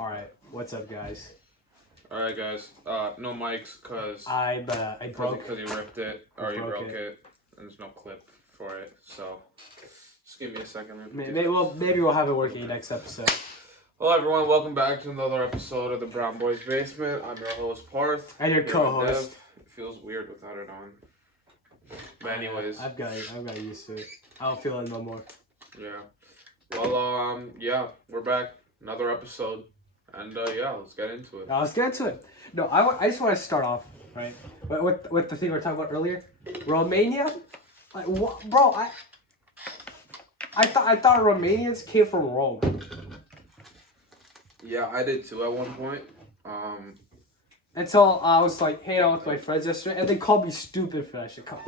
Alright, what's up, guys? Alright, guys. No mics, because I broke. Because you ripped it, or you broke it. it, and there's no clip for it, so just give me a second. Maybe we'll have it working next episode. Hello, everyone. Welcome back to another episode of the Brown Boys Basement. I'm your host, Parth. And your co-host. It feels weird without it on. But anyways. I've got used to it. I don't feel it no more. Yeah. Well, yeah, we're back. Another episode. And, yeah, let's get into it. Now, let's get into it. No, I just want to start off, right, with the thing we were talking about earlier. Romania? Like, what? Bro, I thought Romanians came from Rome. Yeah, I did too at one point. Until I was like hanging out with my friends yesterday, and they called me stupid for that shit. Come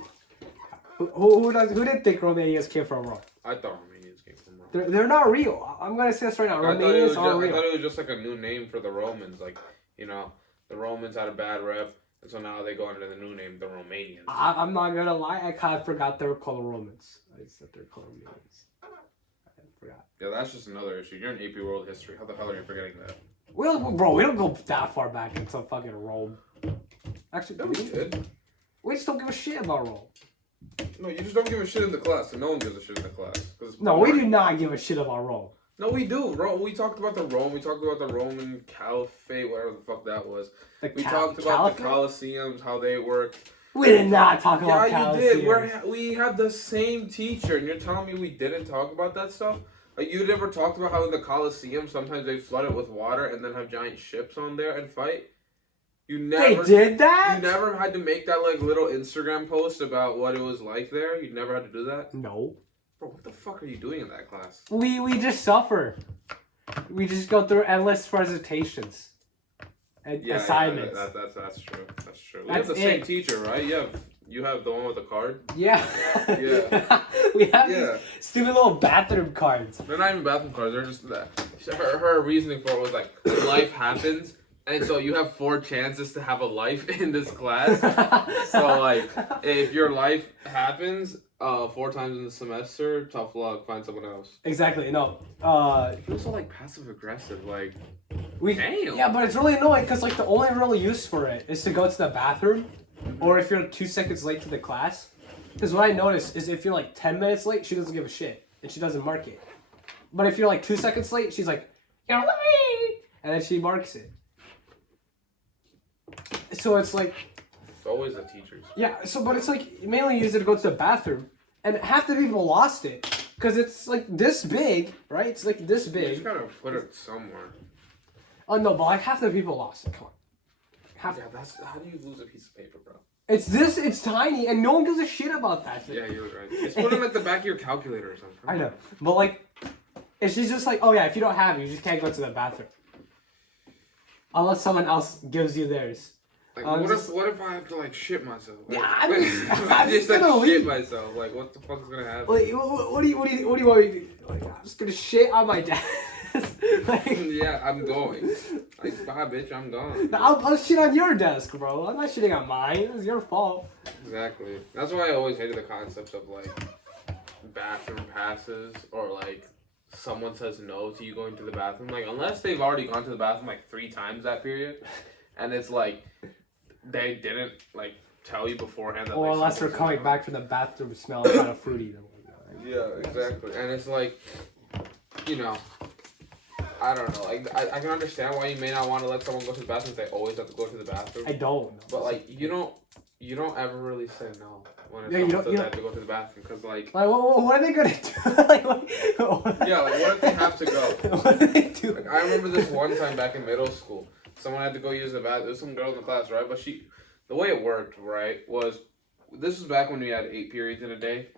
on. Who didn't think Romanians came from Rome? I thought Romanians came from Rome. They're not real. I'm gonna say this right now. Romanians aren't real. I thought it was just like a new name for the Romans. Like, you know, the Romans had a bad rep, and so now they go under the new name, the Romanians. I'm not gonna lie. I kind of forgot they were called Romans. I said they're called Romanians. I forgot. Yeah, that's just another issue. You're in AP World History. How the hell are you forgetting that? Well, bro, we don't go that far back into fucking Rome. Actually, No, we did. We just don't give a shit about Rome. No, you just don't give a shit in the class, and no one gives a shit in the class. No, we do not give a shit about Rome. No, we do. We talked about the Rome. We talked about the Roman Caliphate, whatever the fuck that was. We talked about the Colosseums, how they worked. We did not talk about Colosseums. Yeah, you did. We had the same teacher, and you're telling me we didn't talk about that stuff? Like, you never talked about how in the Colosseum, sometimes they flood it with water and then have giant ships on there and fight? They did that? You never had to make that, like, little Instagram post about what it was like there? You never had to do that? No. Bro, what the fuck are you doing in that class? We just suffer. We just go through endless presentations and assignments. Yeah, that's true. That's true. We have the same teacher, right? You have the one with the card? Yeah. Yeah. We have these stupid little bathroom cards. They're not even bathroom cards. They're just that. Her reasoning for it was like, life happens, and so you have 4 chances to have a life in this class. So, like, if your life happens 4 times in the semester, tough luck. Find someone else. Exactly. No. He was so, like, passive aggressive. Like, damn. Yeah, but it's really annoying because, like, the only real use for it is to go to the bathroom. Or if you're 2 seconds late to the class. Because what I noticed is if you're like 10 minutes late, she doesn't give a shit. And she doesn't mark it. But if you're like 2 seconds late, she's like, you're late! And then she marks it. So it's like... It's always the teachers. Yeah, but it's like, you mainly use it to go to the bathroom. And half the people lost it. Because it's like this big, right? It's like this big. You just gotta put it somewhere. Oh no, but like half the people lost it. Come on. Yeah, how do you lose a piece of paper, bro? It's tiny, and no one gives a shit about that shit. Yeah, you're right. Just put it at the back of your calculator or something. I know, but like, it's just like, oh yeah, if you don't have it, you just can't go to the bathroom. Unless someone else gives you theirs. Like, what if I have to, like, shit myself? Like, yeah, I'm just like, shit myself. Like, what the fuck is gonna happen? Like, what do you want me to do? Like, I'm just gonna shit on my desk. Like, yeah, I'm going. Like, bye, bitch, I'm gone. I'll shit on your desk, bro. I'm not shitting on mine. It's your fault. Exactly. That's why I always hated the concept of, like, bathroom passes or, like, someone says no to you going to the bathroom. Like, unless they've already gone to the bathroom, like, 3 times that period. And it's, like, they didn't, like, tell you beforehand that, or unless they're coming back from the bathroom smelling kind of fruity. Yeah, exactly. And it's, like, you know... I don't know. Like, I can understand why you may not want to let someone go to the bathroom if they always have to go to the bathroom. I don't. But like, you don't ever really say no when someone says they have to go to the bathroom because like. Like, what are they gonna do? Yeah, like what if they have to go? What do they do? Like, I remember this one time back in middle school, someone had to go use the bathroom. There was some girl in the class, right? But the way it worked, right, was this was back when we had 8 periods in a day,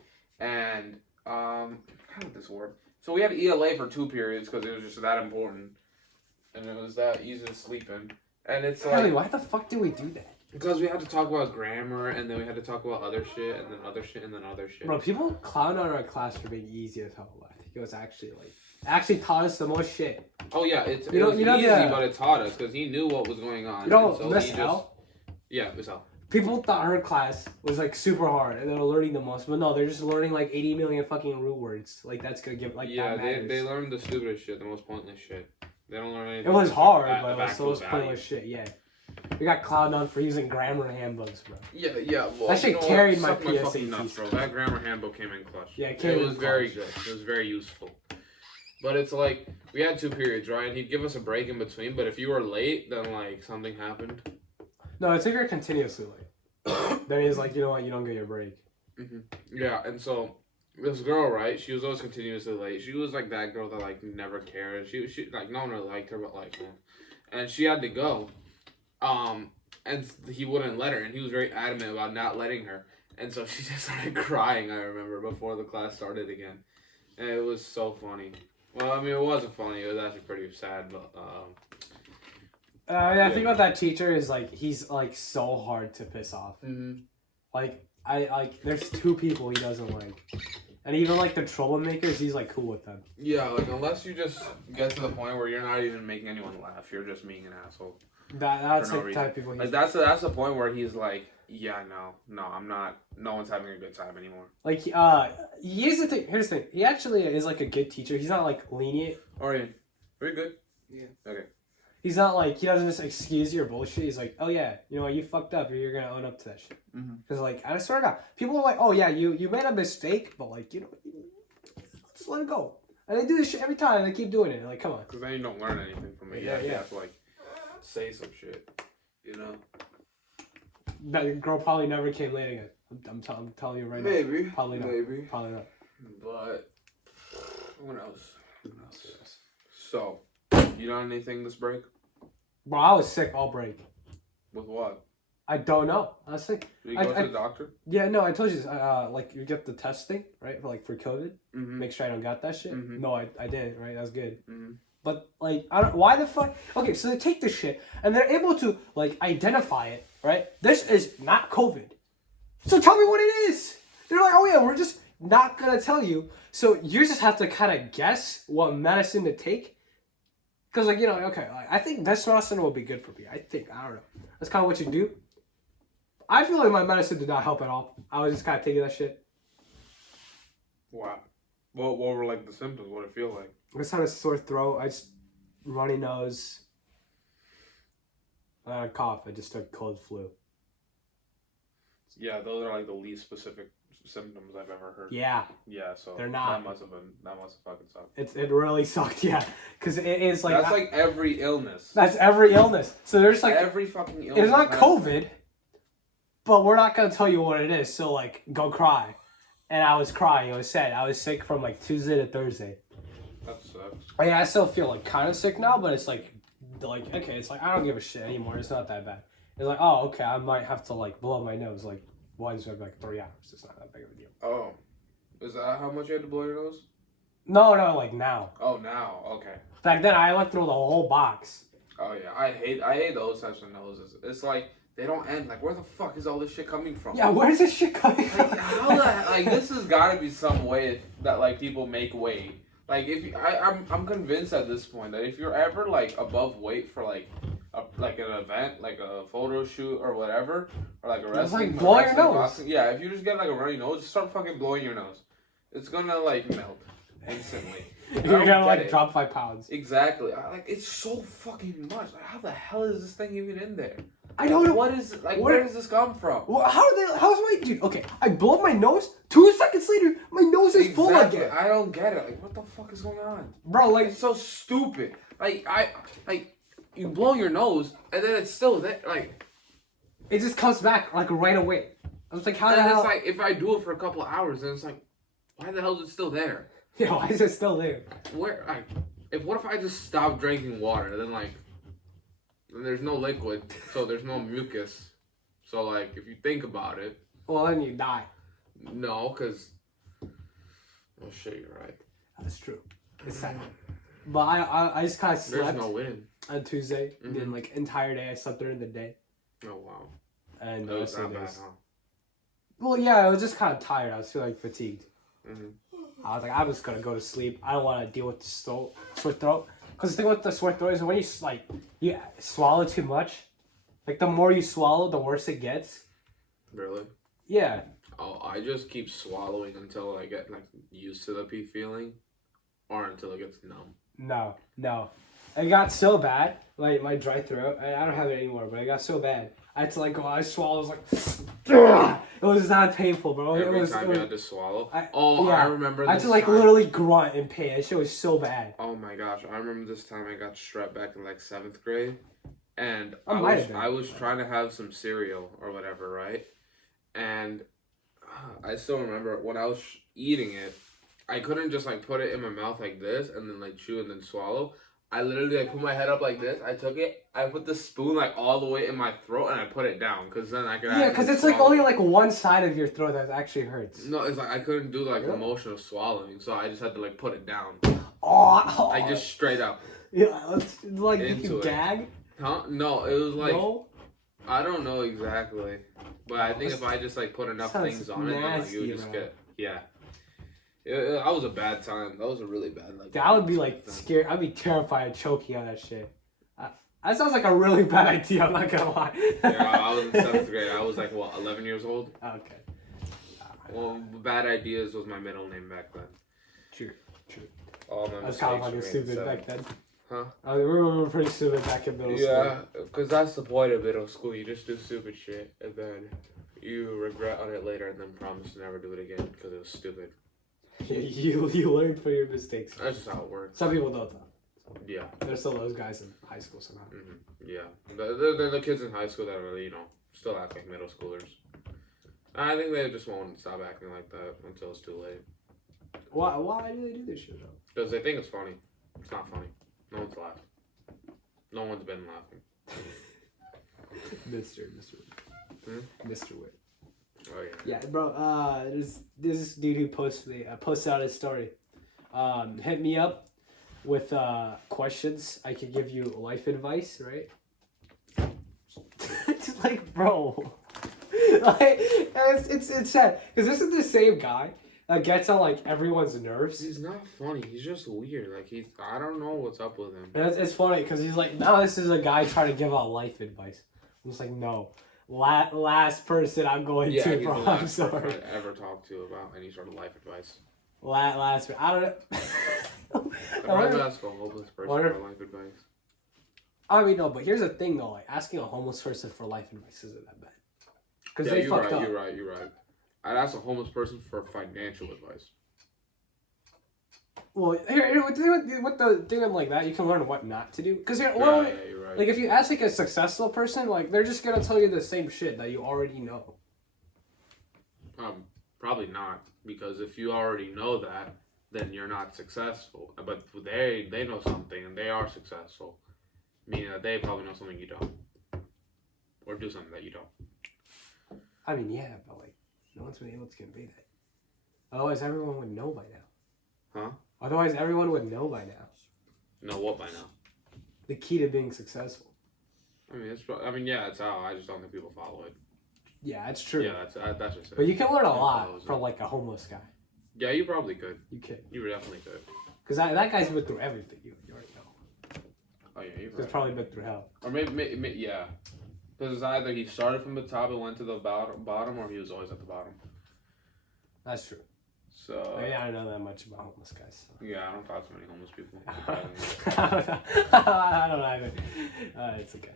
and how did this work? So we had ELA for 2 periods because it was just that important. And it was that easy to sleep in. And it's like... Really, why the fuck do we do that? Because we had to talk about grammar, and then we had to talk about other shit, and then other shit, and then other shit. Bro, people clown on our class for being easy as hell. I think it was actually taught us the most shit. Oh yeah, it was easy, but it taught us because he knew what was going on. You know, Miss L? Yeah, Miss L. People thought her class was like super hard and they were learning the most, but no, they're just learning like 80 million fucking root words. Like that's gonna give like they learned the stupidest shit, the most pointless shit. They don't learn anything. It was hard, but it was pointless shit. Yeah. We got clowned on for using grammar handbooks, bro. Yeah. Well, that shit carried my fucking nuts, bro. That grammar handbook came in clutch. Yeah, it was very good. It was very useful. But it's like we had 2 periods, right? And he'd give us a break in between. But if you were late, then like something happened. No, it's if you're continuously late. Then he's like, you know what? You don't get your break. Mm-hmm. Yeah, and so this girl, right? She was always continuously late. She was like that girl that like never cared. She like no one really liked her, but like, and she had to go. And he wouldn't let her, and he was very adamant about not letting her. And so she just started crying, I remember, before the class started again. And it was so funny. Well, I mean, it wasn't funny. It was actually pretty sad, but, I think about that teacher is, like, he's, like, so hard to piss off. Mm-hmm. Like, there's 2 people he doesn't like. And even, like, the troublemakers, he's, like, cool with them. Yeah, like, unless you just get to the point where you're not even making anyone laugh, you're just being an asshole. That's like the type of people he's... Like, that's the point where he's like, yeah, no, I'm not, no one's having a good time anymore. Like, here's the thing, he actually is, like, a good teacher. He's not, like, lenient. Alright, very good. Yeah. Okay. He's not, like, he doesn't just excuse your bullshit. He's like, oh, yeah, you know what, you fucked up, you're gonna own up to that shit. Because, like, I swear to God, people are like, oh, yeah, you made a mistake, but, like, you know, just let it go. And they do this shit every time, and they keep doing it. Like, come on. Because then you don't learn anything from it. Yeah. You have to, like, say some shit, you know? That girl probably never came late again. I'm telling you right now. Maybe. Probably not. Maybe. Probably not. But, what else? So, you done anything this break? Bro, I was sick all break. With what? I don't know. I was sick. Did you go to the doctor? Yeah, no, I told you this. Like, you get the testing, right? For COVID. Mm-hmm. Make sure I don't got that shit. Mm-hmm. No, I didn't, right? That was good. Mm-hmm. But, like, I don't... Why the fuck... Okay, so they take this shit, and they're able to, like, identify it, right? This is not COVID. So tell me what it is! They're like, oh, yeah, we're just not gonna tell you. So you just have to kind of guess what medicine to take. Because, like, you know, okay, like, I think medicine will be good for me. I don't know. That's kind of what you do. I feel like my medicine did not help at all. I was just kind of taking that shit. Wow. What were, like, the symptoms? What did it feel like? I just had a sore throat. I just runny nose. A cough. I just took cold flu. Yeah, those are like the least specific symptoms I've ever heard. Yeah. Yeah, so they're not. That must have fucking sucked. It really sucked, yeah. Because it is like... That's like every illness. That's every illness. So there's like... Every fucking illness. It's not COVID, but we're not going to tell you what it is. So, like, go cry. And I was crying. It was sad. I was sick from, like, Tuesday to Thursday. That sucks. Yeah, I still feel, like, kind of sick now, but it's, like, okay, it's, like, I don't give a shit anymore. It's not that bad. It's, like, oh, okay, I might have to, like, blow my nose, like, once every, like, 3 hours. It's not that big of a deal. Oh. Is that how much you had to blow your nose? No, like, now. Oh, now. Okay. Back then, I went through the whole box. Oh, yeah. I hate those types of noses. It's, like... They don't end. Like, where the fuck is all this shit coming from? Yeah, where's this shit coming from? Like, how the like, this has got to be some way that, like, people make weight. Like, if you, I'm convinced at this point that if you're ever, like, above weight for, like an event, like a photo shoot or whatever, or, like, a wrestling... It's like blowing your nose. Boxing, yeah, if you just get, like, a runny nose, just start fucking blowing your nose. It's gonna, like, melt instantly. You're gonna, like, drop 5 pounds. Exactly. It's so fucking much. Like, how the hell is this thing even in there? I don't know. What is where does this come from? Well, how's my dude? Okay, I blow my nose. 2 seconds later, my nose is full again. I don't get it. Like, what the fuck is going on, bro? Like, it's so stupid. Like, you blow your nose and then it's still there. Like, it just comes back like right away. I was like, how the hell? It's like if I do it for a couple of hours, then it's like, why the hell is it still there? Yeah, why is it still there? Where? What if I just stop drinking water? Then there's no liquid, so there's no mucus. So, like, if you think about it... Well, then you die. No, because... Oh, shit, you're right. That's true. It's sad. But I just kind of slept... There's no wind. On Tuesday. Mm-hmm. Then, like, entire day, I slept during the day. Oh, wow. And it was that bad, huh? Well, yeah, I was just kind of tired. I was feeling fatigued. Mm-hmm. I was like, I'm just going to go to sleep. I don't want to deal with the sore throat. Because the thing with the sore throat is when you swallow too much, like, the more you swallow, the worse it gets. Really? Yeah. Oh, I just keep swallowing until I get, like, used to the pee feeling, or until it gets numb. No. It got so bad, like my dry throat. I don't have it anymore, but it got so bad. I had to like go. I swallowed. It was like, it was not painful, bro. Every time you had to swallow. I remember. I had to like literally grunt in pain. That shit was so bad. Oh my gosh, I remember this time I got strep back in like 7th grade, and I was trying to have some cereal or whatever, right? And I still remember when I was eating it, I couldn't just like put it in my mouth like this and then like chew and then swallow. I literally like put my head up like this. I took it. I put the spoon like all the way in my throat and I put it down because then I could. Yeah, because it's like only like one side of your throat that actually hurts. No, it's like I couldn't do like the motion of swallowing, so I just had to like put it down. Oh. I just straight up. Yeah, like you gag. Huh? No, it was like. No? I don't know exactly, but I think if I just like put enough things on it, then like you would just get That was a bad time. That was a really bad like. I would be like scared. I'd be terrified of choking on that shit. That sounds like a really bad idea. I'm not gonna lie. Yeah, I was in 7th grade. I was like 11 years old. Okay. Well, bad ideas was my middle name back then. True. All my I was kind of fucking stupid back then. Huh? We were pretty stupid back in middle school. Yeah, because that's the point of middle school. You just do stupid shit, and then you regret on it later, and then promise to never do it again because it was stupid. You learn from your mistakes. That's just how it works. Some people don't, though. Yeah. There's still those guys in high school somehow. Mm-hmm. Yeah. They're the kids in high school that really, still act like middle schoolers. I think they just won't stop acting like that until it's too late. Why do they do this shit, though? Because they think it's funny. It's not funny. No one's laughing. No one's been laughing. Mr. Witt. Oh yeah. Yeah, bro. This dude who posted out his story. Hit me up with questions. I could give you life advice, right? Just like, bro. Like, it's sad because this is the same guy that gets on like everyone's nerves. He's not funny. He's just weird. Like I don't know what's up with him. And it's funny because he's like, now this is a guy trying to give out life advice. I'm just like, no. Last person I'm going to, bro. I'm sorry. I ever talk to about any sort of life advice. Last. I don't know. I'd rather ask a homeless person for life advice. I mean, no, but here's the thing, though. Like, asking a homeless person for life advice isn't that bad. Because they fucked up. You're right. I'd ask a homeless person for financial advice. Well, here with the thing like that, you can learn what not to do. Because you're right. Like, if you ask like a successful person, like they're just gonna tell you the same shit that you already know. Probably not, because if you already know that, then you're not successful. But they know something and they are successful, meaning that they probably know something you don't, or do something that you don't. I mean, yeah, but like, no one's been able to convey that. Otherwise, everyone would know by now. Huh? Otherwise, everyone would know by now. Know what by now? The key to being successful. Yeah, it's how. I just don't think people follow it. Yeah, that's true. Yeah, that's just it. But you can learn a lot from like a homeless guy. Yeah, you probably could. You could. You definitely could. Because that guy's been through everything. You already know. Oh yeah, you're right. He's probably been through hell. Or maybe yeah. Because it's either he started from the top and went to the bottom, or he was always at the bottom. That's true. So maybe I don't know that much about homeless guys. So. Yeah, I don't talk to many homeless people. I don't either. It's okay.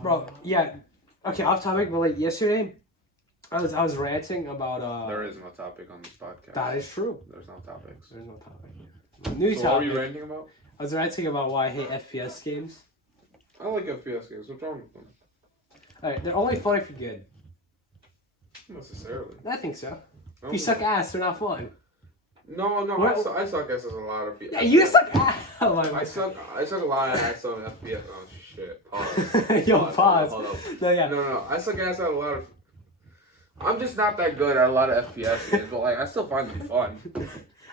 Bro, yeah. Okay, off topic, but like yesterday, I was ranting about. There is no topic on this podcast. That is true. There's no topics. There's no topic. New topic. What were you ranting about? I was ranting about why I hate FPS games. I like FPS games. What's wrong with them? Alright, they're only fun if you're good. Not necessarily. I think so. If you suck ass, they're not fun. No, I suck ass as a lot of people. Yeah, you suck ass. Oh, I suck a lot of ass on FPS. Oh shit. Pause. Yo, pause. Hold up. No. I suck ass at a lot of. I'm just not that good at a lot of FPS games, but like I still find them fun.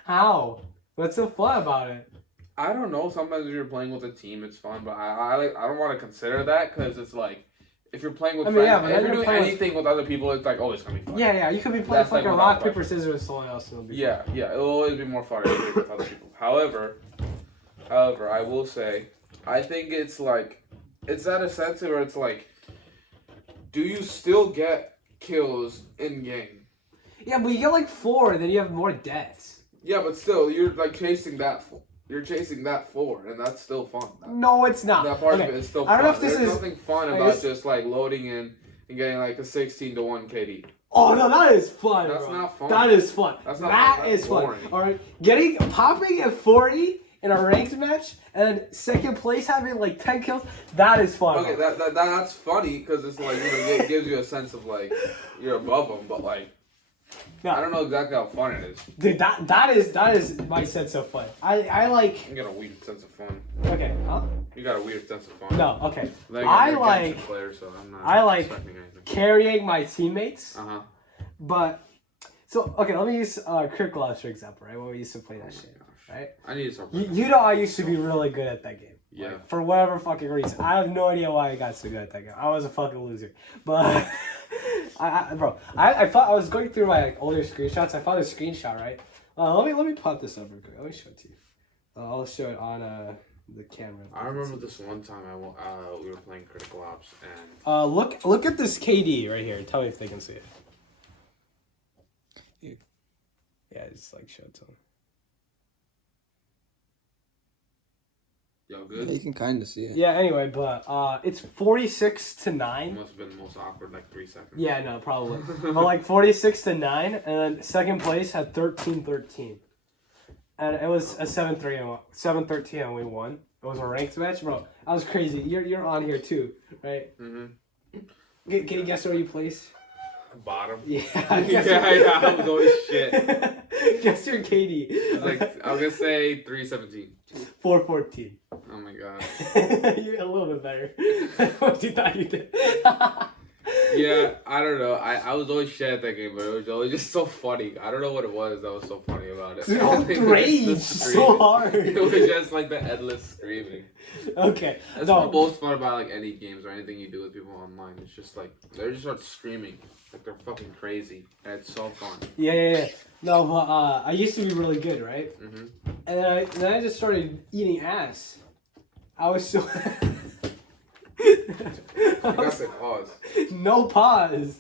How? What's so fun about it? I don't know. Sometimes if you're playing with a team, it's fun, but I don't want to consider that because it's like if you're playing with friends, if you're doing anything with other people, it's like always gonna be fun. Yeah. You could be playing fucking rock paper scissors with someone else. And it'll be fun. Yeah. It'll always be more fun if you're with other people. However, I will say, I think it's like it's at a sense where it's like, do you still get kills in game? Yeah, but you get like 4, and then you have more deaths. Yeah, but still, you're like chasing that You're chasing that forward, and that's still fun. No, it's not. That part okay. of it is still I fun. don't know if this There's is nothing fun about just like loading in and getting like a 16-1 KD. Oh no, that is fun. That's bro. not fun. That is fun. That's not that fun. is That's fun. boring. All right, popping at 40 in a ranked match, and then second place having like 10 kills. That is fun. Okay, bro. that's funny because it's like it gives you a sense of like you're above them, but like. No. I don't know exactly how fun it is. Dude, that is my sense of fun. I like. You got a weird sense of fun. Okay, huh? You got a weird sense of fun. No, okay. I like. Player, so I'm not I like carrying my teammates. But so okay, let me use Crick Gloves for example, right? When we used to play that shit, right? I need to start. You know, I used to be really good at that game. Yeah. Like, for whatever fucking reason, I have no idea why I got so good at that game. I was a fucking loser, but. I thought I was going through my like, older screenshots. I found a screenshot, right? Let me pop this up real quick. Let me show it to you. I'll show it on the camera. I remember this one time we were playing Critical Ops and look at this KD right here. Tell me if they can see it. Yeah, just like show it to them. Y'all good? Yeah, you can kind of see it. Yeah, anyway, but it's 46-9. Must have been the most awkward, like 3 seconds. Yeah, no, probably. But like 46-9, and then second place had 13-13. And it was a 7-13 and we won. It was a ranked match, bro. That was crazy. You're on here too, right? Mm-hmm. Can you guess where you placed? Bottom. Yeah. yeah, I was always shit. Guess your KD. Like I was gonna say 317. 414. Oh my god. You're a little bit better. What you thought you did? Yeah, I don't know. I was always shit at that game, but it was always just so funny. I don't know what it was that was so funny about it. It raged so hard. It was just like the endless screaming. Okay. That's the most fun about like any games or anything you do with people online. It's just like they just start screaming like they're fucking crazy, and it's so fun. Yeah. No, but I used to be really good, right? Mm-hmm. And then I just started eating ass. I was so. You got to pause. No pause.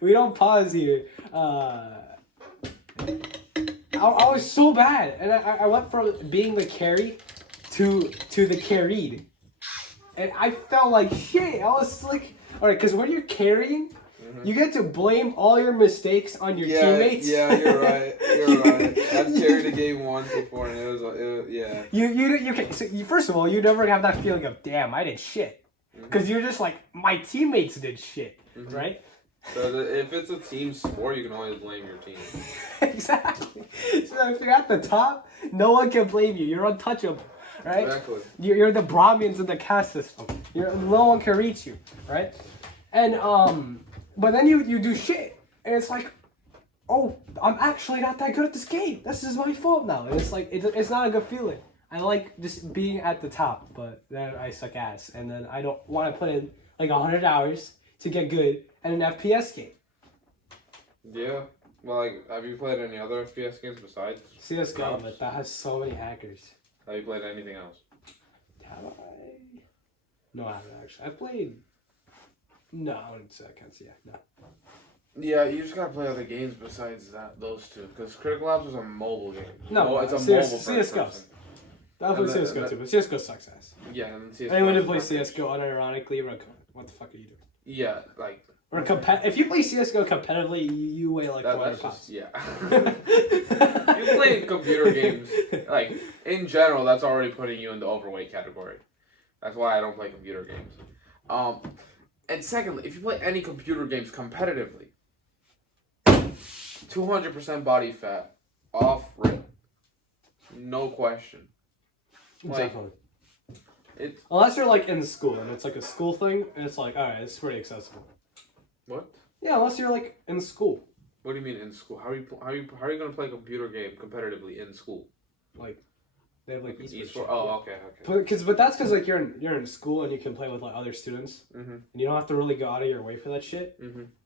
We don't pause here. I was so bad, and I went from being the carry to the carried, and I felt like shit. I was like, alright, because when you're carrying, you get to blame all your mistakes on your teammates. Yeah, you're right. You're right. I've carried a game once before, and it was yeah. You can. So first of all, you never have that feeling of damn, I did shit. Because you're just like, my teammates did shit, right? So if it's a team sport, you can always blame your team. Exactly. So if you're at the top, no one can blame you. You're untouchable, right? Exactly. You're the Brahmins in the caste system. No one can reach you, right? And but then you do shit, and it's like, oh, I'm actually not that good at this game. This is my fault now. And it's like it's not a good feeling. I like just being at the top, but then I suck ass, and then I don't want to put in like 100 hours to get good at an FPS game. Yeah. Well, like, have you played any other FPS games besides CS:GO? But that has so many hackers. Have you played anything else? Have I? No, I haven't actually. I played. No, I wouldn't say I can't see it. No. Yeah, you just gotta play other games besides those two, because Critical Ops is a mobile game. No, it's a mobile CS:GO. I play CS:GO too, but CS:GO sucks ass. Yeah, and then CS:GO. Anyone who plays CS:GO unironically, what the fuck are you doing? Yeah, like. Or if you play CS:GO competitively, you weigh like 400 pounds. Yeah. You play computer games, like, in general, that's already putting you in the overweight category. That's why I don't play computer games. And secondly, if you play any computer games competitively, 200% body fat, off rip. No question. Like, unless you're like in school and it's like a school thing, and it's like, alright, it's pretty accessible. What? Yeah, unless you're like in school. What do you mean in school? How are you gonna play a computer game competitively in school? Like, they have like esports. Oh, okay. But that's because like you're in school and you can play with like other students, and you don't have to really go out of your way for that shit.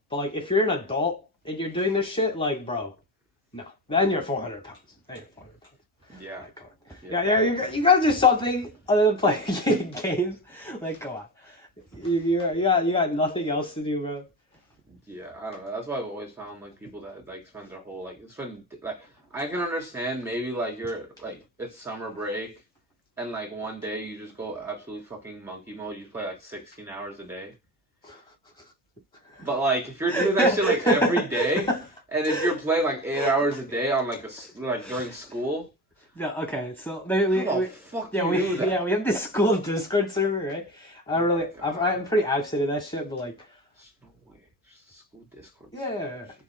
But like if you're an adult and you're doing this shit, like bro, no, then you're 400 pounds. Then you're 400 pounds. Yeah. Like, come on. Yeah. You gotta do something other than playing games. Like, come on. You got nothing else to do, bro. Yeah, I don't know. That's why I've always found like people that like spend their whole like I can understand maybe like you're like it's summer break, and like one day you just go absolutely fucking monkey mode. You play like 16 hours a day. But like if you're doing that shit like every day, and if you're playing like 8 hours a day on like during school. Yeah. Okay. So fuck yeah, we have this school Discord server, right? I'm pretty absent of that shit, but like. No way. School Discord. Yeah. Jesus.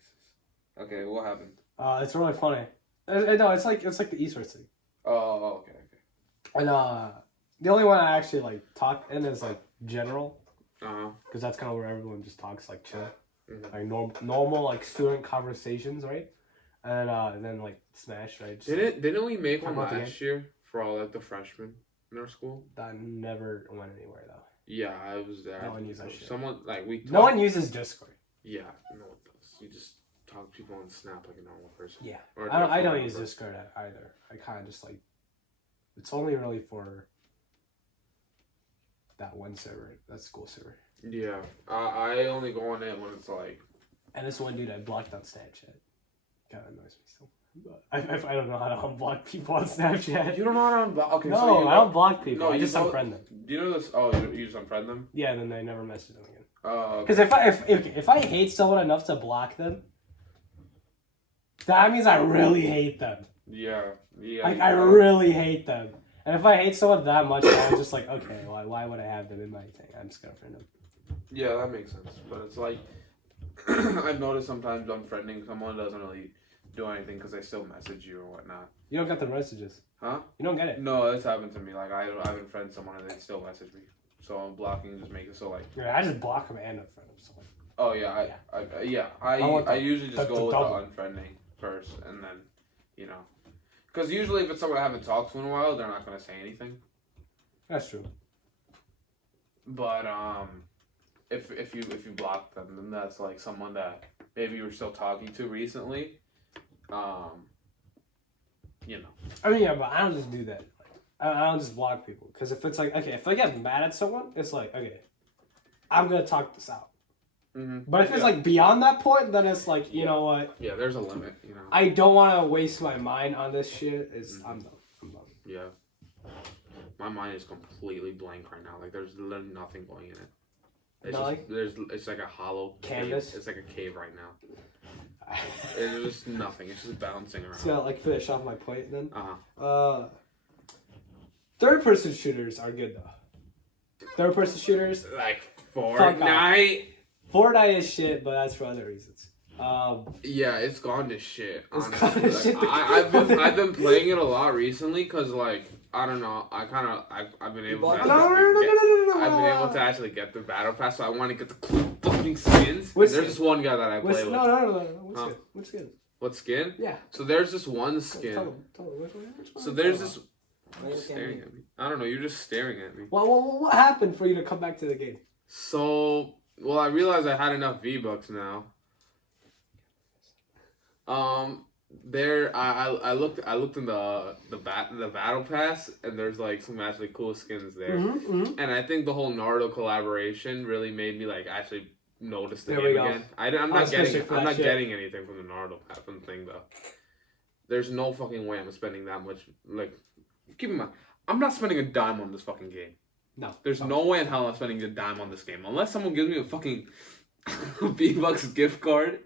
Okay, what happened? It's really funny. No, it's like the esports thing. Oh, okay. And the only one I actually like talk in is like general. Because that's kind of where everyone just talks like chill, like normal like student conversations, right? And then like Smash, right? Just, didn't we make one last year for all like the freshmen in our school? That never went anywhere though. Yeah, I was there. No one uses that shit. Someone like we. No one uses Discord. Yeah, no one does. You just talk to people on Snap like a normal person. Yeah, I don't use Discord either. I kind of just like. It's only really for. That one server, that school server. Yeah, I only go on it when it's like. And this one dude I blocked on Snapchat. Kind of annoys me still. I don't know how to unblock people on Snapchat. You don't know how to unblock? Okay, no, so I don't block people. No, I just unfriend them. Do you know this? Oh, you just unfriend them? Yeah, then they never message them again. Oh. Because if I hate someone enough to block them, that means I really hate them. Yeah. Like I really hate them. And if I hate someone that much, I'm just like, okay, why would I have them in my thing? I'm just gonna friend them. Yeah, that makes sense. But it's like, I've noticed sometimes unfriending someone doesn't really do anything because they still message you or whatnot. You don't get the messages. Huh? You don't get it. No, it's happened to me. Like, I've unfriended someone and they still message me. So blocking just makes it so like... Yeah, I just block them and unfriend them. So like, oh, yeah. I usually just go with the unfriending first and then, you know... Because usually if it's someone I haven't talked to in a while, they're not going to say anything. That's true. But if you block them, then that's like someone that maybe you were still talking to recently. You know. I mean, yeah, but I don't just do that. I don't just block people. Because if it's like, okay, if I get mad at someone, it's like, okay, I'm going to talk this out. Mm-hmm. But if it's like beyond that point, then it's like, you know what? Yeah, there's a limit, you know. I don't want to waste my mind on this shit. I'm done. Yeah. My mind is completely blank right now. Like, there's literally nothing going in it. It's like a hollow canvas. Cave. It's like a cave right now. It's just nothing. It's just bouncing around. So, like, finish off my point then? Third-person shooters are good, though. Third-person shooters? Like Fortnite? Fortnite is shit, but that's for other reasons. Yeah, it's gone to shit. It's gone to shit. I've been playing it a lot recently because like I don't know, I've been able to I've been able to actually get the battle pass, so I want to get the fucking skins. There's this one guy that I play with. No. What skin? What skin? Yeah. So there's this one skin. Tell me. Which one? So there's this. Staring at me. I don't know. You're just staring at me. What happened for you to come back to the game? So, well, I realized I had enough V-Bucks now. There, I looked in the battle pass, and there's like some actually cool skins there. And I think the whole Naruto collaboration really made me like actually notice the game again. I'm not getting anything from the Naruto from the thing though. There's no fucking way I'm spending that much. Like, keep in mind, I'm not spending a dime on this fucking game. No. There's no way in hell I'm spending a dime on this game unless someone gives me a fucking V-Bucks gift card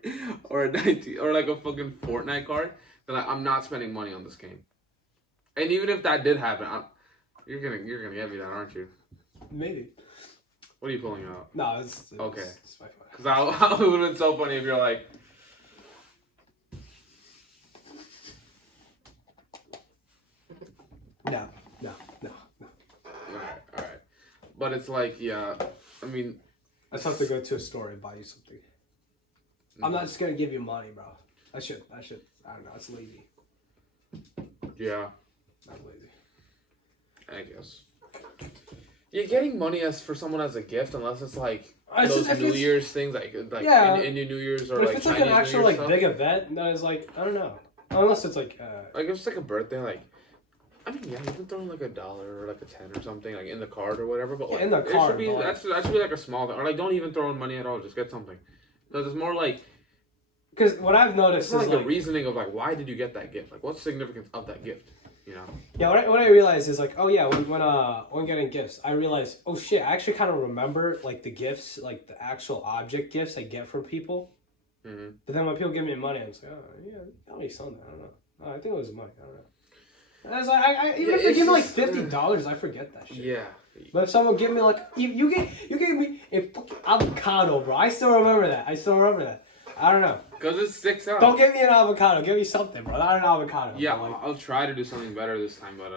or like a fucking Fortnite card. Then I'm not spending money on this game. And even if that did happen, you're gonna get me that, aren't you? Maybe. What are you pulling out? No, it's okay. It's my phone. Because it would have been so funny if you're like. No. Alright. But it's like, yeah, I mean... I just have to go to a store and buy you something. I'm not just gonna give you money, bro. I should. I don't know, it's lazy. Yeah. Not lazy. I guess. You're getting money for someone as a gift unless it's like those New Year's things, like yeah, Indian New Year's or but like if it's Chinese like an actual like stuff. big event, then it's like, I don't know. Unless it's like if it's like a birthday, like I mean, yeah, you can throw in like $1 or like a 10 or something, like in the card or whatever. But like, in the card, that should be like a small thing, or like don't even throw in money at all. Just get something, because it's more like Because what I've noticed it's is like the reasoning of like, why did you get that gift? Like, what's the significance of that gift? You know? Yeah, what I realized is like, oh yeah, when getting gifts, I realized, oh shit, I actually kind of remember like the gifts, like the actual object gifts I get from people. Mm-hmm. But then when people give me money, I'm just like, oh yeah, I'll need something. I don't know. Oh, I think it was money. I don't know. And I was like, even if they give me like $50, I forget that shit. Yeah. But if someone give me like you gave me a fucking avocado, bro. I still remember that. I don't know. Because it sticks out. Don't give me an avocado. Give me something, bro. Not an avocado. Yeah, like, I'll try to do something better this time, but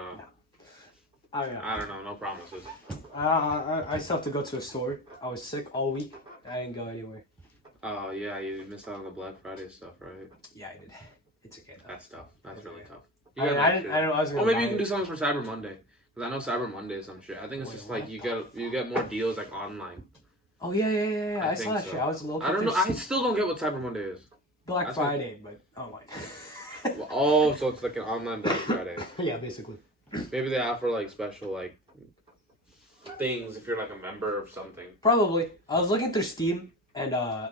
I don't know. No promises. I still have to go to a store. I was sick all week. I didn't go anywhere. Oh yeah, you missed out on the Black Friday stuff, right? Yeah, I did. It's okay. That's tough. That's really tough. I didn't know I was gonna. Or maybe you can do something for Cyber Monday. Because I know Cyber Monday is some shit. I think it's just like you get more deals like online. Oh yeah. I saw that shit. I was a little. I don't know. I still don't get what Cyber Monday is. Black Friday, but oh my. Oh, so it's like an online Black Friday. Yeah, basically. Maybe they offer like special like things if you're like a member of something. Probably. I was looking through Steam and I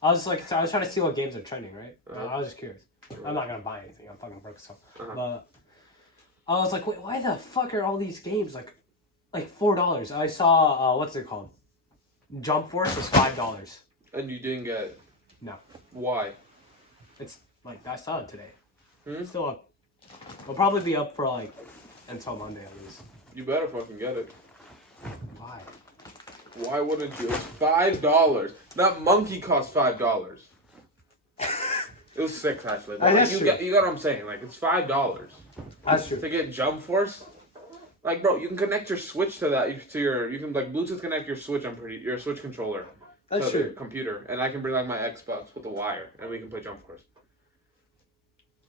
was trying to see what games are trending, right? I was just curious. I'm not gonna buy anything. I'm fucking broke, so. But I was like, wait, why the fuck are all these games like $4? I saw what's it called? Jump Force was $5. And you didn't get it? No. Why? It's like I saw it today. It's still up. It'll probably be up for like until Monday at least. You better fucking get it. Why? Why wouldn't you? It's $5. That monkey cost $5. It was $6 actually. But like, you got what I'm saying? Like it's $5. That's true. To get Jump Force. Like bro, you can connect your Switch to that. You can like Bluetooth connect your Switch. Your Switch controller. That's to true. The computer, and I can bring like my Xbox with the wire, and we can play Jump Force.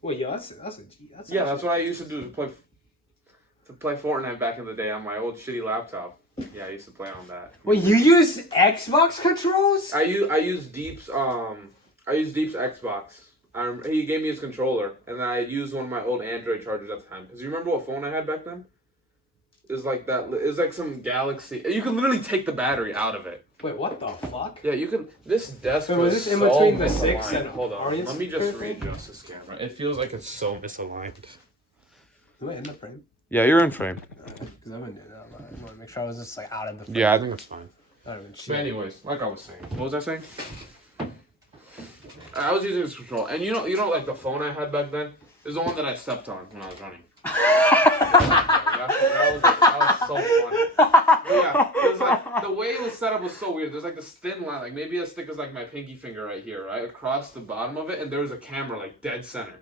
Wait, yo, that's that's what I used to do to play Fortnite back in the day on my old shitty laptop. Yeah, I used to play on that. Wait, you use Xbox controls? I use Deep's Xbox. He gave me his controller, and then I used one of my old Android chargers at the time. Because you remember what phone I had back then? It was like that. It was like some Galaxy. You could literally take the battery out of it. Wait, what the fuck? Yeah, you could. This desk was this in between the 6 and hold on. Orion's Let me just frame? readjust this camera. It feels like it's so misaligned. Am I in the frame? Yeah, you're in frame. Because I've been doing that. I want to make sure I was just like out of the frame. Yeah, I think that's fine. I don't even But anyways, like I was saying. What was I saying? I was using this control, and you know, like the phone I had back then is the one that I stepped on when I was running. that was so funny. Yeah, it was like the way it was set up was so weird. There's like this thin line, like maybe as thick as like my pinky finger right here, right across the bottom of it, and there was a camera like dead center.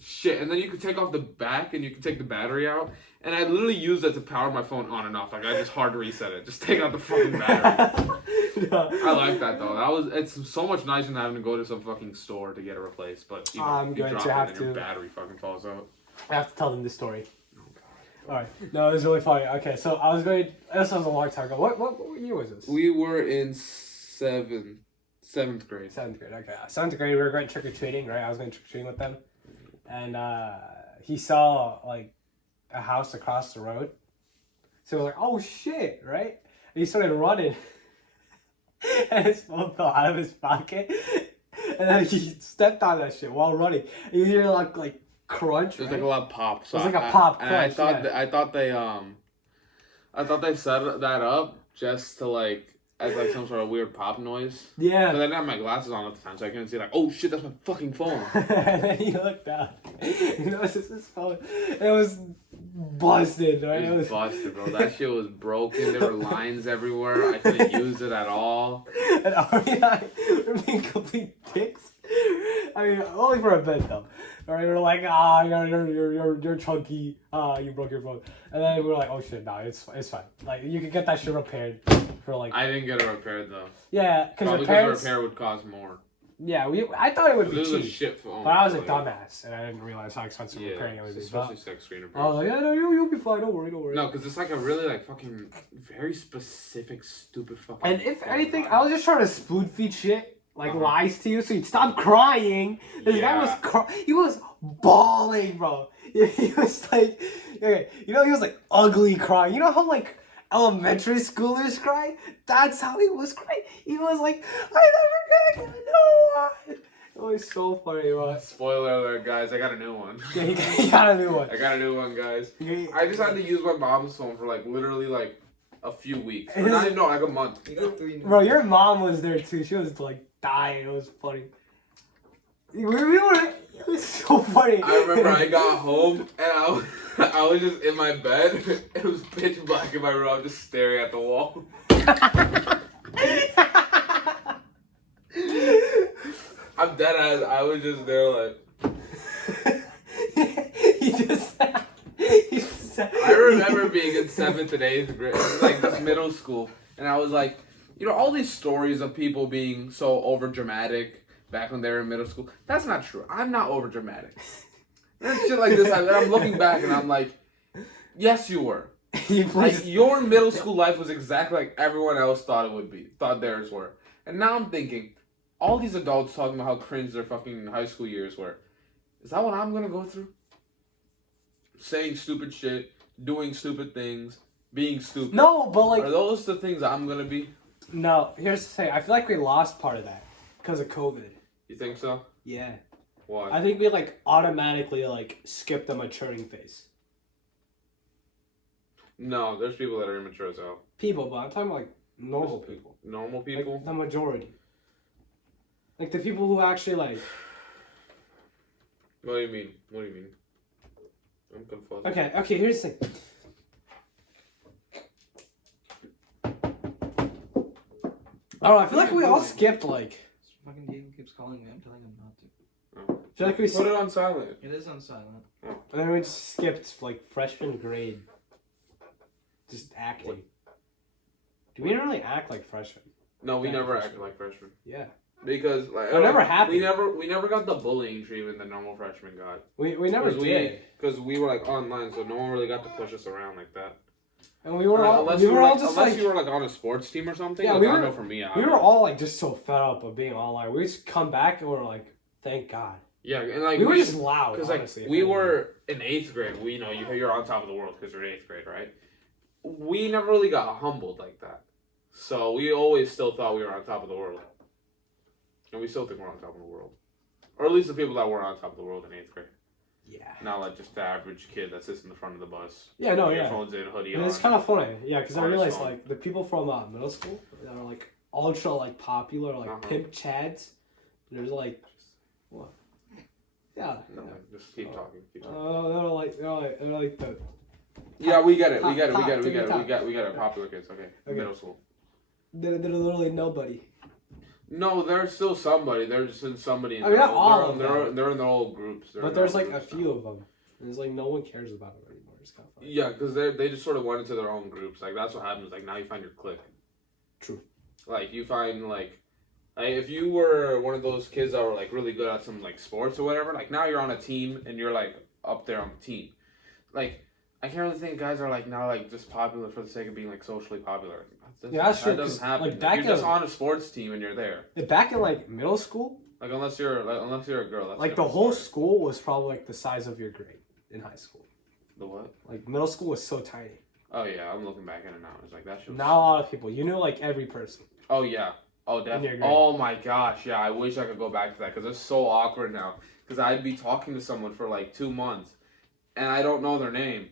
Shit, and then you could take off the back and you could take the battery out, and I literally used it to power my phone on and off. Like I just hard reset it, just take out the fucking battery. No. I like that though. It's so much nicer than having to go to some fucking store to get it replaced. But you know, I'm going to have to. Your battery fucking falls out. I have to tell them this story. All right. No, it was really funny. Okay, so I was going. This was a long time ago. What year was this? We were in seventh grade. 7th grade. Okay, 7th grade. We were going trick or treating, right? I was going trick or treating with them, and he saw like a house across the road, so he was like, "Oh shit!" Right? And he started running, and his phone fell out of his pocket, and then he stepped on that shit while running. And you hear like crunch. There's right? like a lot of pop. So it was like a pop crunch. And I thought they set that up just to like as like some sort of weird pop noise. Yeah. But I didn't have my glasses on at the time, so I couldn't see like, oh shit, that's my fucking phone. And then he looked down. You know, it's just his phone. It was busted, right? It was busted, bro. That shit was broken. There were lines everywhere. I couldn't use it at all. And Ari and I were being complete dicks. I mean, only for a bit though. Alright, we were like, you're chunky. You broke your phone. And then we were like, oh shit, nah, it's fine. Like, you could get that shit repaired for like. I didn't get it repaired though. Yeah, because the repair would cost more. Yeah, I thought it would be cheap. A shit phone. But I was a dumbass, and I didn't realize how expensive repairing it would be. Especially sex screen repairs. I was like, yeah, no, you'll be fine. Don't worry. No, because it's like a really like fucking very specific stupid fucking. And if anything, I was just trying to spoon feed shit. Like lies to you, so you'd stop crying. This guy was he was bawling, bro. He was like, okay, you know, he was like ugly crying. You know how like elementary schoolers cry. That's how he was crying. He was like, I never gonna get no one. It was so funny, bro. Spoiler alert, guys. I got a new one. Yeah, he got a new one. I got a new one, guys. I just had to use my mom's phone for like literally like a few weeks. Or not even, no, like a month. Bro, your mom was there too. She was like dying. It was funny. We were. It was so funny. I remember I got home and I was just in my bed. It was pitch black in my room. I was just staring at the wall. I'm dead ass. I was just there like. I remember being in 7th and 8th grade, like this middle school, and I was like, you know, all these stories of people being so over dramatic back when they were in middle school. That's not true. I'm not over dramatic. And shit like this. I'm looking back and I'm like, yes, you were. Like your middle school life was exactly like everyone else thought it would be, thought theirs were. And now I'm thinking, all these adults talking about how cringe their fucking high school years were. Is that what I'm gonna go through? Saying stupid shit, doing stupid things, being stupid. No, but like, are those the things I'm gonna be? No, here's the thing. I feel like we lost part of that because of COVID. You think so? Yeah. Why? I think we like automatically like skipped the maturing phase. No, there's people that are immature as hell. People, but I'm talking about like normal people. Normal people? Like, the majority. Like the people who actually like. What do you mean? What do you mean? I'm confused. Okay, here's the thing. Oh, I feel like we all skipped like. This fucking Diego keeps calling me. I'm telling him not to. Oh. I feel like we put it on silent. It is on silent. Oh. And then we just skipped like freshman grade. Just acting. What? Do we didn't really act like freshmen? No, we Yeah, never freshmen. acted like freshmen. Yeah. Because like It never happened. We never got the bullying treatment that normal freshmen got. We never did. Because we were like online, so no one really got to push us around like that. And we were all unless we you were were all like, just unless like you were like on a sports team or something. Yeah, like, we I were. know for me, We were all like just so fed up of being online. We just come back and we're like, thank God. Yeah, and like we were just loud. Because honestly, like we were in 8th grade. We you're on top of the world because you're in 8th grade, right? We never really got humbled like that, so we always still thought we were on top of the world, and we still think we're on top of the world, or at least the people that were on top of the world in 8th grade. Yeah. Not like just the average kid that sits in the front of the bus. Yeah, no, earphones in, hoodie and on. it's kind of funny, yeah, because I on his realized phone. like the people from middle school that are like ultra like popular, like pimp chads. There's like, what? Yeah. No, just keep talking. Keep talking. They're like the. Yeah, we get it. top, We get it. We top, get it. We tippy get it. top. We got it. Popular kids. Okay. Middle school. They're literally nobody. No, there's still somebody. There's somebody. In I mean, their not own- all of they're, them. they're in their old groups. They're But in there's their like own a groups few now. of them. And it's like no one cares about them anymore. It's kind of funny. Yeah, because they just sort of went into their own groups. Like that's what happens. Like now you find your clique. True. Like you find like if you were one of those kids that were like really good at some like sports or whatever. Like now you're on a team and you're like up there on the team. Like I can't really think guys are like now like just popular for the sake of being like socially popular. That's true. That doesn't happen. Like back you're just on a sports team and you're there. back in like middle school, Like unless you're a girl. That's like a the different whole story. school was probably like the size of your grade in high school. The what? Like middle school was so tiny. Oh yeah, I'm looking back at it now. It's like that shit. was- Not a lot of people. You knew like every person. Oh yeah. Oh your definitely. grade. Oh my gosh. Yeah, I wish I could go back to that because it's so awkward now. Because I'd be talking to someone for like 2 months, and I don't know their name.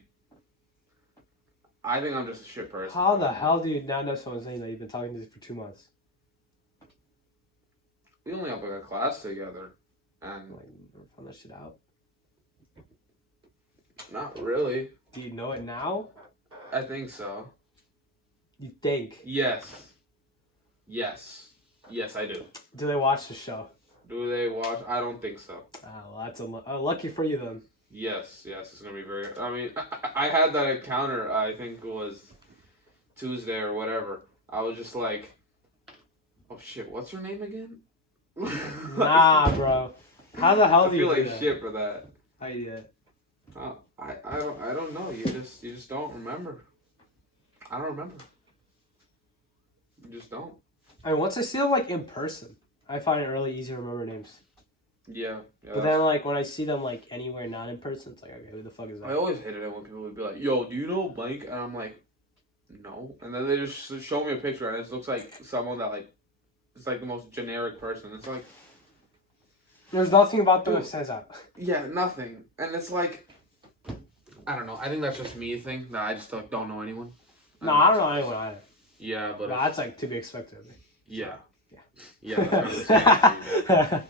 I think I'm just a shit person. How the hell do you not know someone's name that you've been talking to for 2 months? We only have like a class together, and Like, found that shit out. not really. Do you know it now? I think so. You think? Yes. Yes. Yes, I do. Do they watch the show? Do they watch? I don't think so. Well, that's lucky for you then. Yes, it's gonna be very. I mean, I had that encounter. I think it was Tuesday or whatever. I was just like, "Oh shit, what's her name again?" Nah, bro. How the hell I do you feel do like that? shit for that. How you do that? I don't know. You just don't remember. I don't remember. You just don't. I mean, once I see them like in person, I find it really easy to remember names. Yeah. But then like when I see them like anywhere not in person, it's like, okay, who the fuck is that? I always hated it when people would be like, "Yo, do you know blank?" And I'm like, no. And then they just show me a picture, and it looks like someone that like, it's like the most generic person. It's like, there's nothing about them that says that. Yeah, nothing. And it's like, I don't know. I think that's just me thing that I just like don't know anyone. I don't know anyone either. Yeah, but that's like to be expected. Yeah. Yeah. Yeah.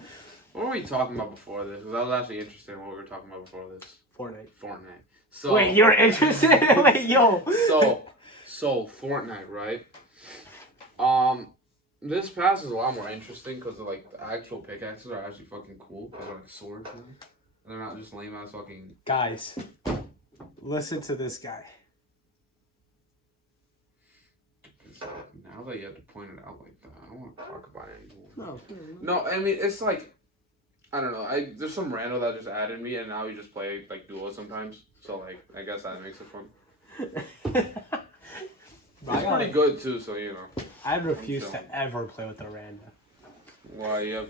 What were we talking about before this? Because I was actually interested in what we were talking about before this. Fortnite. So wait, you're interested? Wait, yo. So Fortnite, right? This pass is a lot more interesting because like the actual pickaxes are actually fucking cool. They're like swords now. And they're not just lame ass fucking. Guys, listen to this guy. Now that you have to point it out like that, I don't want to talk about it anymore. No. No, I mean it's like, I don't know. There's some rando that just added me, and now we just play like duos sometimes. So like, I guess that makes it fun. It's pretty good too, so you know. I refuse to ever play with a rando. Why, you have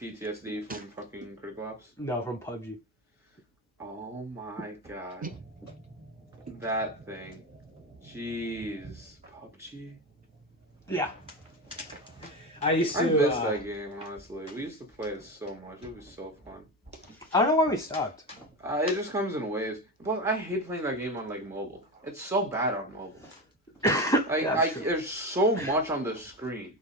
PTSD from fucking Critical Ops? No, from PUBG. Oh my god. That thing. Jeez. PUBG? Yeah. I miss that game, honestly. We used to play it so much. It was so fun. I don't know why we stopped. It just comes in waves. But I hate playing that game on like mobile. It's so bad on mobile. There's so much on the screen.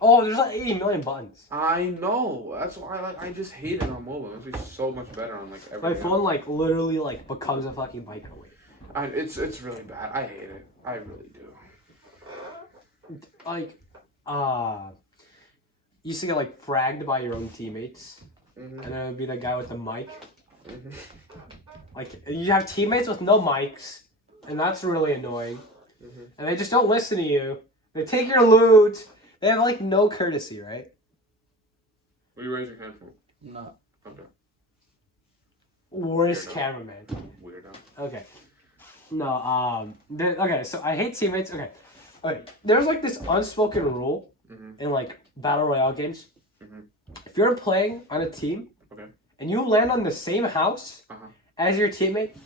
Oh, there's like 80 million buttons. I know. That's why I just hate it on mobile. It's like so much better on like everything. My phone like literally like becomes a fucking microwave. It's really bad. I hate it. I really do. Like, you used to get like fragged by your own teammates, and then it would be the guy with the mic. Like you have teammates with no mics, and that's really annoying. And they just don't listen to you. They take your loot. They have like no courtesy, right? What are you raising your hand for? No. Okay. Worst cameraman. Weirdo. Okay. No, okay, so I hate teammates. Okay. There's like this unspoken rule in like battle royale games. If you're playing on a team and you land on the same house as your teammate,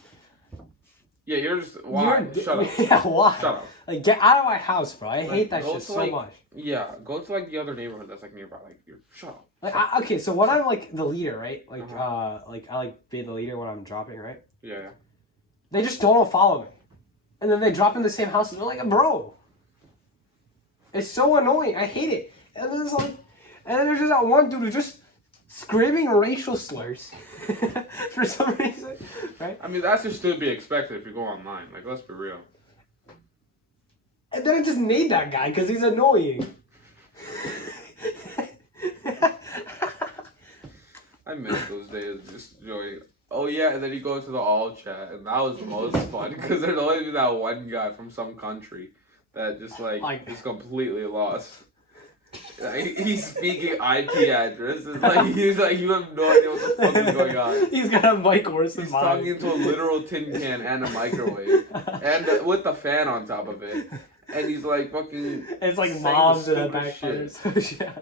yeah, you're just why? Shut up. Yeah, why? Shut up. Like, get out of my house, bro. I hate that shit so much. Yeah, go to like the other neighborhood that's like nearby. Like, you're shut up. Like, okay, so when I'm like the leader, right? Like, like I like be the leader when I'm dropping, right? Yeah. They just don't follow me, and then they drop in the same house, and they're like, bro. It's so annoying. I hate it. And then it's like, and then there's just that one dude who's just screaming racial slurs for some reason, right? I mean, that's just to be expected if you go online. Like, let's be real. And then I just need that guy because he's annoying. I miss those days, just joining. Oh yeah, and then you go to the all chat, and that was the most fun because there's always that one guy from some country that just like is completely lost. Like, he's speaking IP addresses. Like he's like, you have no idea what the fuck is going on. He's got a mic worse than mine. He's talking to a literal tin can and a microwave, and with the fan on top of it. And he's like fucking. It's like moms in the back. Yeah,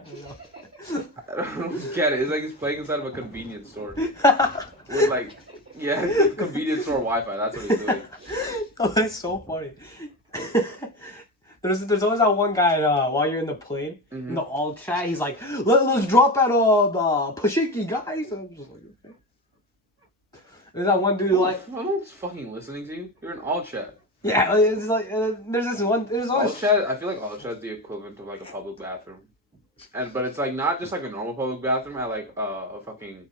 I don't get it. It's like he's playing inside of a convenience store. With like, yeah, convenience store Wi-Fi. That's what he's doing. Oh, that's so funny. There's always that one guy while you're in the plane, in the all chat, he's like, let's drop at the Pashiki, guys. And I'm just like, okay. There's that one dude like, no one's fucking listening to you. You're in all chat. Yeah, it's like there's this one. There's always all chat. I feel like all chat is the equivalent of like a public bathroom, but it's like not just like a normal public bathroom at like a fucking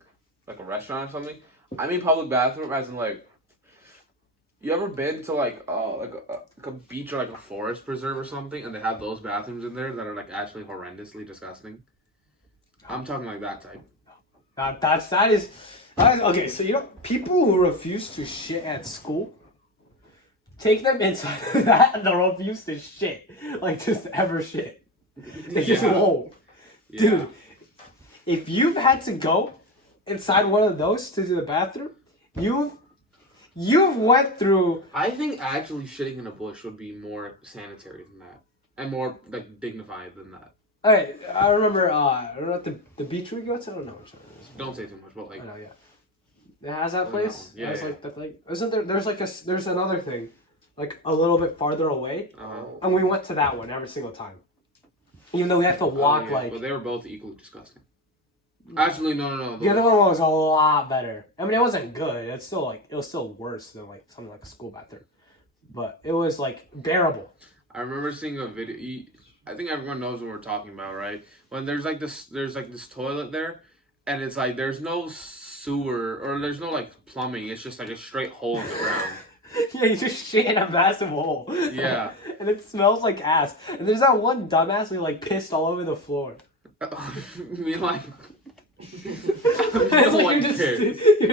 like a restaurant or something. I mean public bathroom as in like. You ever been to like a beach or like a forest preserve or something, and they have those bathrooms in there that are like actually horrendously disgusting? I'm talking like that type. That is okay. So you know, people who refuse to shit at school, take them inside of that, and they'll refuse to shit, like just ever shit. They just won't, dude. If you've had to go inside one of those to do the bathroom, You've went through. I think actually shitting in a bush would be more sanitary than that, and more like dignified than that. Alright, I remember. I don't know the beach we go to. I don't know which one it is. Don't say too much, but like. I know, yeah. It has that place. Yeah. Like that. Like, isn't there? There's like there's another thing like a little bit farther away, and we went to that one every single time. Even though we have to walk like. But they were both equally disgusting. Actually, no. The other one was a lot better. I mean, it wasn't good. It's still like it was still worse than like something like a school bathroom, but it was like bearable. I remember seeing a video. I think everyone knows what we're talking about, right? When there's like this toilet there, and it's like there's no sewer or there's no like plumbing. It's just like a straight hole in the ground. Yeah, you just shit in a massive hole. Yeah. And it smells like ass. And there's that one dumbass who like pissed all over the floor. Me like. You're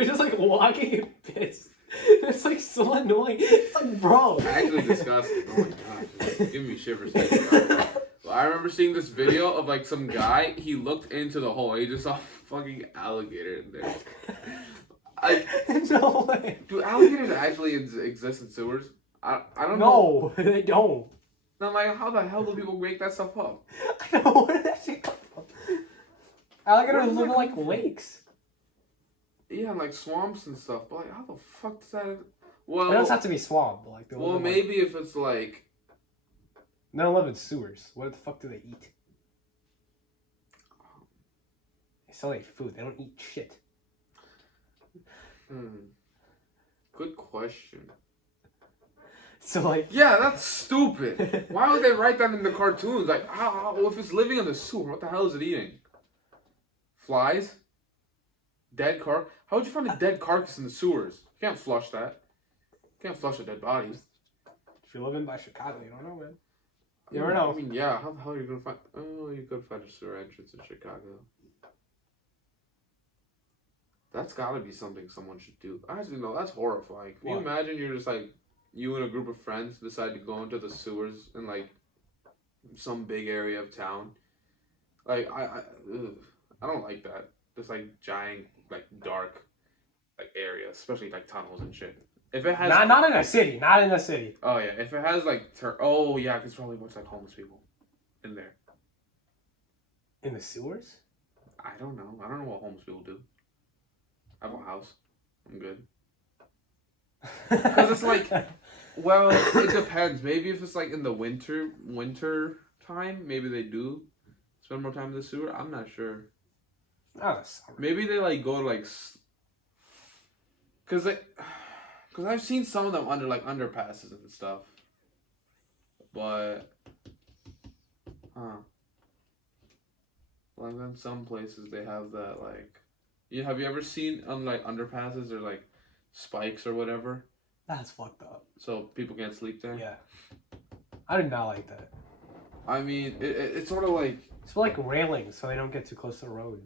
just like walking and piss. It's like so annoying. It's like, bro. Actually disgusting. Oh my god. It's giving me shivers. I remember seeing this video of like some guy. He looked into the hole. He just saw a fucking alligator in there. No way. Do alligators actually exist in sewers? I don't know. No, they don't. Then like, how the hell do people make that stuff up? I don't know where that shit come from. Alligators live in like lakes. Yeah, like swamps and stuff. But like, how the fuck does that? Well, it doesn't have to be swamp. But like, well, maybe if it's like. They don't live in sewers. What the fuck do they eat? They sell like food. They don't eat shit. Good question. So like. Yeah, that's stupid. Why would they write that in the cartoons? Like, how if it's living in the sewer, what the hell is it eating? Flies? Dead car? How would you find a dead carcass in the sewers? You can't flush that. You can't flush a dead body. If you're living by Chicago, you don't know, man. You never know. I mean, yeah. How the hell are you gonna find? Oh, you could find a sewer entrance in Chicago. That's gotta be something someone should do. Actually, no, that's horrifying. Can you imagine you're just like, you and a group of friends decide to go into the sewers in like some big area of town? Like, I don't like that. Just like giant, like dark, like areas, especially like tunnels and shit. If it has not in a city, not in a city. Oh yeah, if it has like oh yeah, because probably much like homeless people in there. In the sewers? I don't know. I don't know what homeless people do. I have a house. I'm good. Because it's like, well, it depends. Maybe if it's like in the winter time, maybe they do spend more time in the sewer. I'm not sure. Oh, sorry. Maybe they like go to like, because I've seen some of them under like underpasses and stuff. But, like in some places they have that like. Have you ever seen on like underpasses or like spikes or whatever? That's fucked up. So people can't sleep there? Yeah. I do not like that. I mean, it's sort of like... It's like railings so they don't get too close to the road.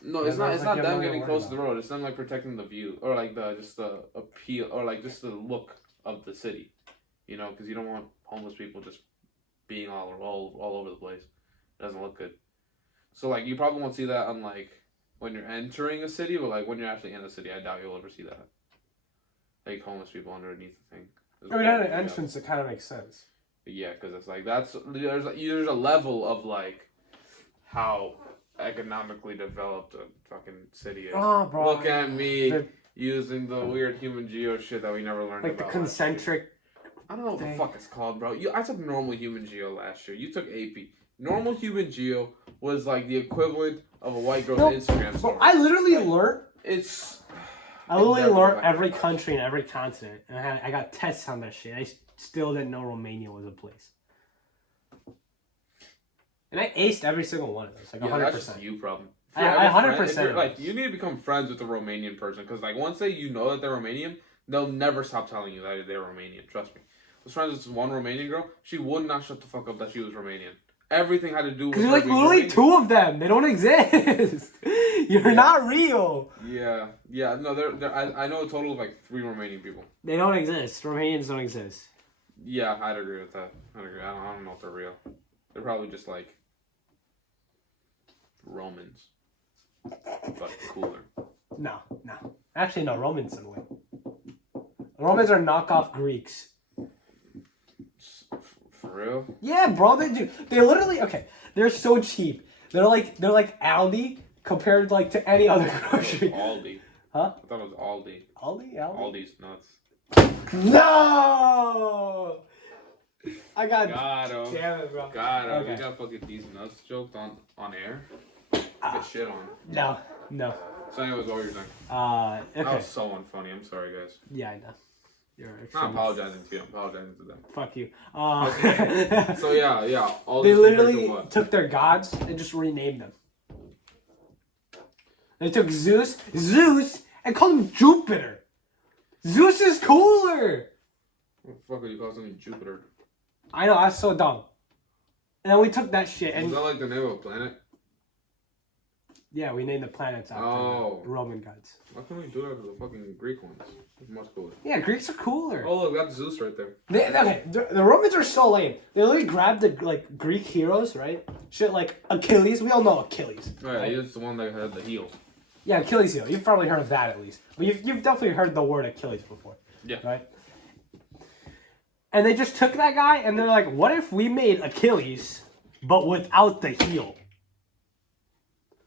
No, it's not them getting close to the road. It's them like protecting the view or like just the appeal or like just the look of the city. You know, because you don't want homeless people just being all over the place. It doesn't look good. So like you probably won't see that on like... when you're entering a city, but like when you're actually in a city, I doubt you'll ever see that. Like homeless people underneath the thing. I mean, at an entrance, it kind of makes sense. Yeah, because it's like there's a level of like how economically developed a fucking city is. Oh, bro. Look at me using the weird human geo shit that we never learned like about. Like the concentric. I don't know what the fuck it's called, bro. I took normal human geo last year. You took AP. Normal human geo was like the equivalent of a white girl's Instagram story. I literally learned. I literally learned every country and every continent, and I got tests on that shit. I still didn't know Romania was a place, and I aced every single one of those, like 100%. That's just you problem. I 100%. Like you need to become friends with a Romanian person because like once you know that they're Romanian, they'll never stop telling you that they're Romanian. Trust me. I was friends with this one Romanian girl. She would not shut the fuck up that she was Romanian. Everything had to do with. Because there's like literally two of them. They don't exist. You're not real. Yeah. No, I know a total of like 3 Romanian people. They don't exist. Romanians don't exist. Yeah, I'd agree with that. I don't know if they're real. They're probably just like Romans, but cooler. No. Actually, no. Romans don't win. Romans are knockoff Greeks. For real? Yeah, bro. They do. They're literally okay. They're so cheap. They're like Aldi compared like to any other grocery. Aldi. Huh? I thought it was Aldi. Aldi? Aldi's nuts. No! I got him. Damn it, bro. Got him. Okay. We got fucking decent nuts joked on air. Get shit on. No. So anyways, what were you saying? Okay. That was so unfunny. I'm sorry, guys. Yeah, I know. You're I'm not apologizing to you. I'm apologizing to them. Fuck you. So yeah. All they these literally took their gods and just renamed them. They took Zeus, and called him Jupiter. Zeus is cooler. What the fuck would you call something Jupiter? I know, that's so dumb. And then we took that shit and... Was that like the name of a planet? Yeah, we named the planets after the Roman gods. Why can't we do that for the fucking Greek ones? It's much cooler. Yeah, Greeks are cooler. Oh look, that's Zeus right there. The Romans are so lame. They literally grabbed the Greek heroes, right? Shit like Achilles. We all know Achilles. Right, he's the one that had the heel. Yeah, Achilles heel. You've probably heard of that at least. But you've definitely heard the word Achilles before. Yeah. Right? And they just took that guy and they're like, what if we made Achilles but without the heel?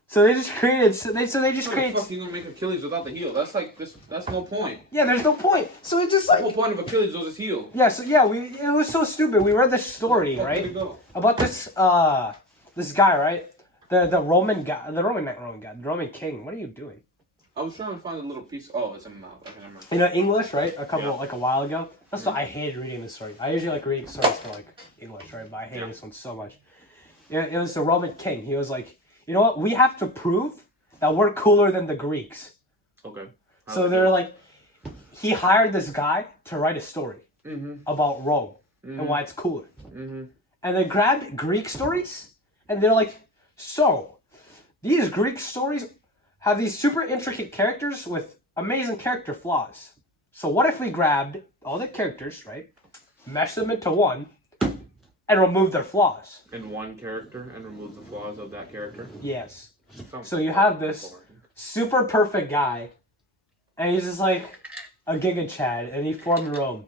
So they just created. So they just created. How the fuck are you gonna make Achilles without the heel? That's like this. That's no point. Yeah, there's no point. So it just like. The whole point of Achilles was his heel. Yeah. So yeah, it was so stupid. We read this story, right? About this this guy, right? The Roman guy, the Roman king. What are you doing? I was trying to find a little piece. Oh, it's in my mouth. Okay, never mind. In English, right? Like a while ago. That's why I hated reading this story. I usually like reading stories for like English, right? But I hated this one so much. It was the Roman king. He was like, you know what? We have to prove that we're cooler than the Greeks. Okay. So they're like, he hired this guy to write a story about Rome and why it's cooler. And they grabbed Greek stories and they're like, so these Greek stories have these super intricate characters with amazing character flaws. So what if we grabbed all the characters, right, mesh them into one, and remove their flaws? In one character and remove the flaws of that character? Yes. So you have this super perfect guy, and he's just like a Giga Chad, and he formed Rome.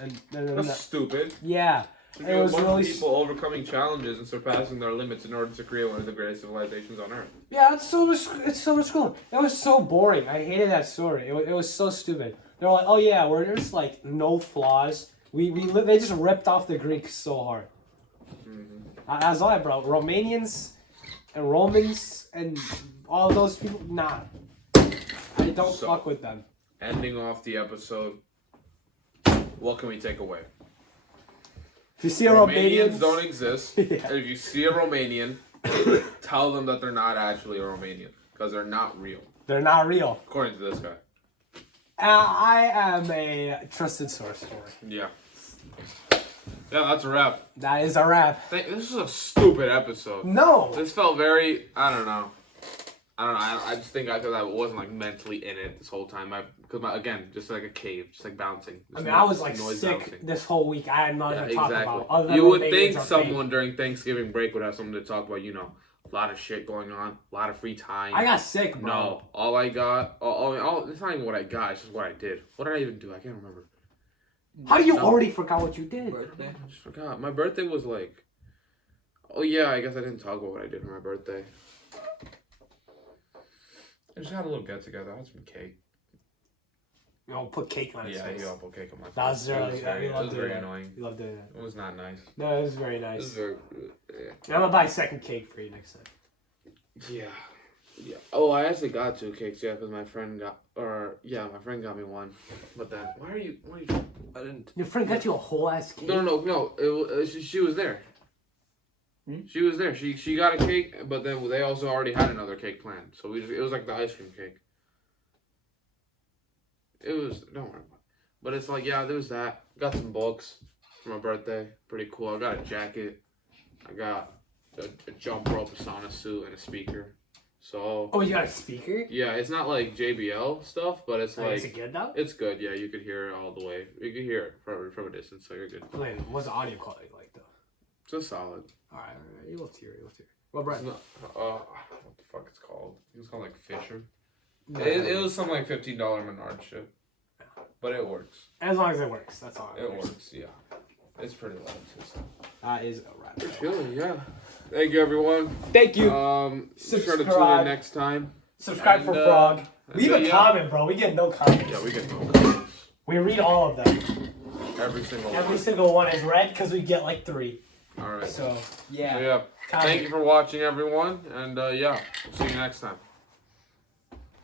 And that's stupid. Yeah. It was a bunch of people overcoming challenges and surpassing their limits in order to create one of the greatest civilizations on Earth. Yeah, it's so much cooler. It was so boring. I hated that story. It was so stupid. They were like, oh yeah, we're just like no flaws. They just ripped off the Greeks so hard. That's why, bro. Romanians and Romans and all those people, nah. I don't fuck with them. Ending off the episode, what can we take away? If you see a Romanians don't exist. Yeah. And if you see a Romanian, tell them that they're not actually a Romanian. Because they're not real. They're not real. According to this guy. I am a trusted source for it. Yeah. Yeah, that's a wrap. That is a wrap. This is a stupid episode. No. This felt very, I don't know. I just think I wasn't like mentally in it this whole time. Again, just like a cave, just like bouncing. I was like sick bouncing this whole week. I had nothing to talk about. Other you would think someone during Thanksgiving break would have something to talk about. You know, a lot of shit going on, a lot of free time. I got sick, bro. No, all I got, it's not even what I got. It's just what I did. What did I even do? I can't remember. How do you already forgot what you did? Birthday? I just forgot. My birthday was like, oh yeah, I guess I didn't talk about what I did for my birthday. I just had a little get together. I had some cake. You don't put cake on his face. Yeah, I'll put cake on my face. That was It was very annoying. You loved doing that. It was not nice. No, it was very nice. It was very, yeah. I'm gonna buy a second cake for you next time. Yeah. Yeah. Oh, I actually got 2 cakes, yeah, because my friend got me one. But then, why are you? I didn't. Your friend got you a whole ass cake? No. She was there. She was there. She got a cake, but then they also already had another cake planned. So it was like the ice cream cake. It was, don't worry about it. But it's like, yeah, there was that. Got some books for my birthday. Pretty cool. I got a jacket. I got a jump rope, a sauna suit, and a speaker. So. Oh, you got a speaker? Yeah, it's not like JBL stuff, but it's like. Is it good though? It's good, yeah. You could hear it all the way. You could hear it from a distance, so you're good. Wait, what's the audio quality like though? Just solid. Alright. You'll hear it. Well, Brett. What the fuck it's called? It was called like Fisher. It was some like $15 Menard shit. But it works. As long as it works, that's all. It works, yeah. It's pretty loud too. So. That is a wrap. For sure, yeah. Thank you, everyone. Thank you. Sure to tune in next time. Subscribe for Frog. Leave a comment, bro. We get no comments. Yeah, we get no comments. We read all of them. Every single one. Every single one is read because we get like 3. All right. So, yeah. So, yeah. Thank you for watching, everyone. And, yeah. See you next time.